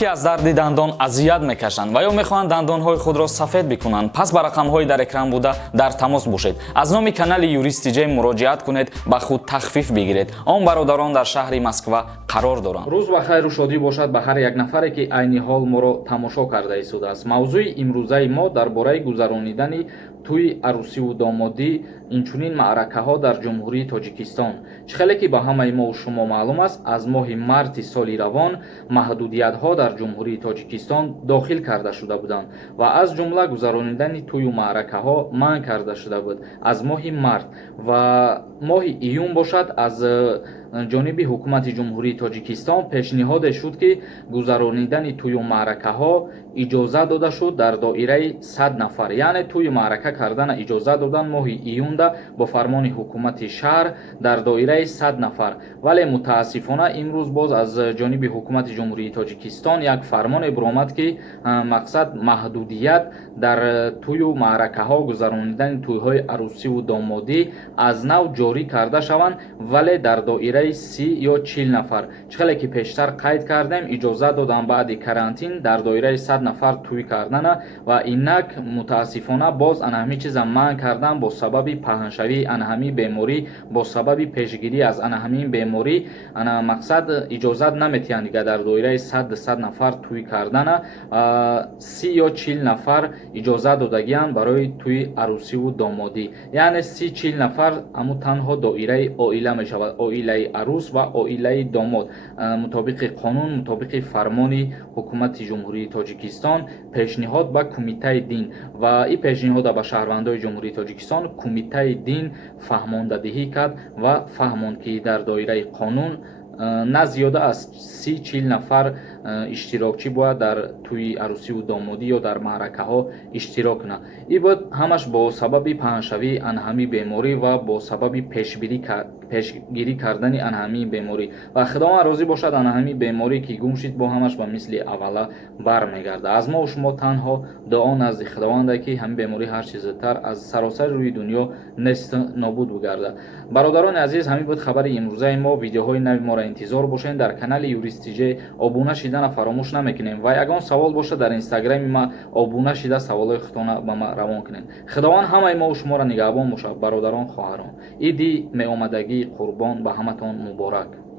ки аз дарди дандон азият мекашанд ва ё мехоҳанд дандонҳои худро сафед бикунанд, пас ба рақамҳои дар экран буда дар тамос бошед. аз номи канали Юристи J муроҷиат кунед, ба худ тахфиф бигиред. он бародарон дар шаҳри Москва қарор доранд. рӯз ва хайру шодӣ бошад ба ҳар як нафаре ки айни ҳол моро тамошо карда истодааст. мавзӯи имрӯзаи мо дар бораи гузаронидани тӯи арӯсиву домодӣ, инчунин маъракаҳо дар ҷумҳурии Тоҷикистон. чӣ хеле ки ба ҳамаи мо шумо маълум аст, аз моҳи марти соли равон маҳдудиятҳо дар ҷумҳурии Тоҷикистон дохил карда шуда буданд ва аз ҷумла гузаронидани тӯю маъракаҳо манъ карда шуда буд аз моҳи март ва моҳи июн бошад. аз ҷониби ҳукумати ҷумҳурии Тоҷикистон пешниҳоде шуд ки гузаронидани тӯю маъракаҳо иҷоза дода шуд дар доираи 100 нафар, яъне тӯи маърака кардана иҷоза додан моҳи июнда бо фармони ҳукумати шаҳр дар доираи 100 нафар. вале мутаассифона имрӯз боз аз ҷониби ҳукумати ҷумҳурии Тоҷикистон як фармоне биромад ки мақсад маҳдудият дар тӯю маъракаҳо, гузаронидани тӯйҳои арӯсиву домодӣ аз нав ҷорӣ карда шаванд, вале дар доираи 30 ё 40 нафар. чӣ хеле ки пештар қайд кардем, иҷоза додан баъди карантин дар доираи 100 нафар тӯй кардана ва инак мутаассифона боз анҳамин чиза манъ кардан бо сабаби паҳншавии анҳамин беморӣ, бо сабаби пешгирӣ аз анҳамин беморӣ мақсад иҷозат наметиҳанд дига дар доираи 100 нафар тӯй кардана. 30 ё 40 нафар иҷоза додагиянд барои тӯи арӯсиву домодӣ, яъне 30-40 нафар аму танҳо доираи оила мешавад, оилаи арӯс ва оилаи домод, мутобиқи қонун, мутобиқи фармони ҳукумати ҷумҳурии Тоҷикистон. пешниҳод ба кумитаи дин ва ин пешниҳода ба шаҳрвандои ҷумҳурии Тоҷикистон кумитаи дин фаҳмондадиҳӣ кард ва фаҳмонд ки дар доираи қонун на зиёда аз 30-40 нафар иштирокчӣ бояд дар тӯи арӯсиву домодӣ ё дар маъракаҳо иштирок кунанд. ин буд ҳамаш бо сабаби паҳншавии анҳамин беморӣ ва бо сабаби пешгирӣ кардани анҳамин беморӣ ва худованд розӣ бошад анҳамин беморӣ ки гум шид бо ҳамаш ба мисли аввала бармегарда. аз мо шумо танҳо дуо назди худованде ки ҳамин беморӣ ҳарчи зудтар аз саросари рӯи дунё несту нобуд бигарда. бародарони азиз, ҳамин буд хабари имрӯзаи мо. видеоҳои нави моро интизор бошед. дар канали Юристи J обуна шидана фаромӯш намекунем ва ягон савол бошад дар инстаграми ма обуна шида саволои худтона ба ма равон кунед. худованд ҳамаи мо шуморо нигаҳбон бошад. бародарон, хоҳарон, иди меомадагии қурбон ба ҳаматон муборак.